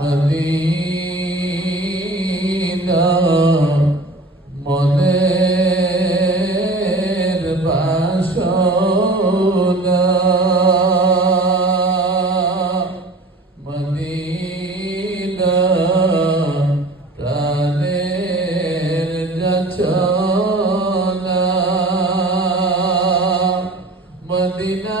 Medina মনের বাসনা। Medina প্রাণের যচনা মদিনা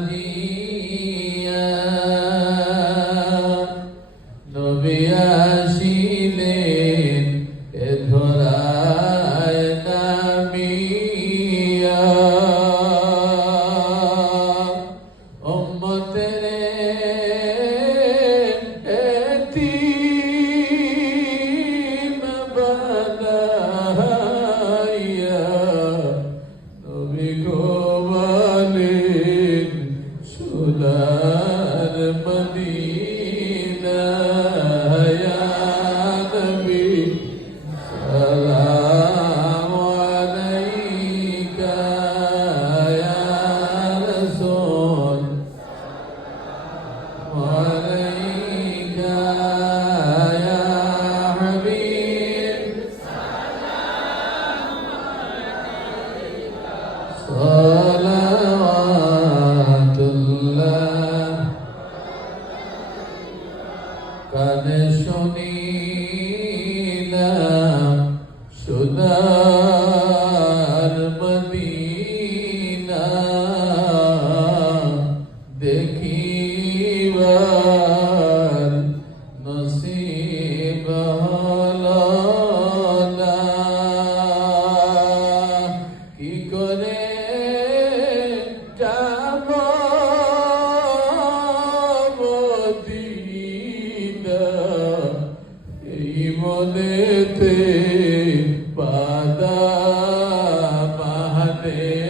صلوات الله কানে শুনিলাম সুদা Amén.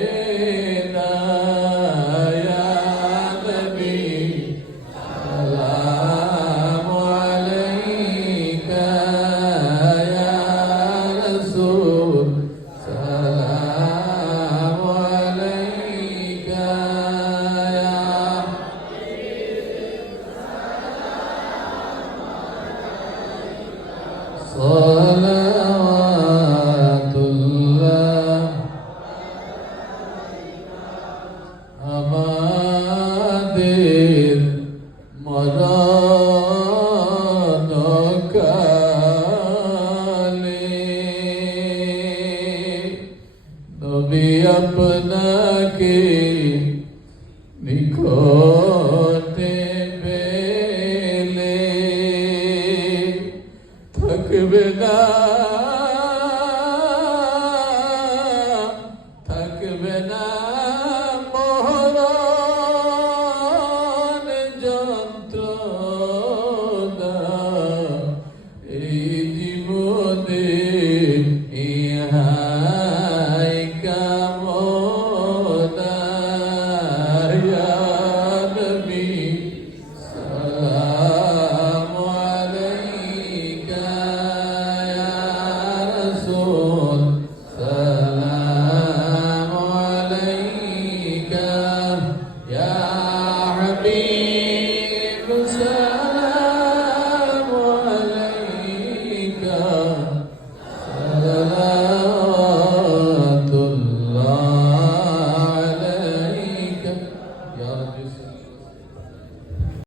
আপনাকে নিকটে পেলে থাকবে না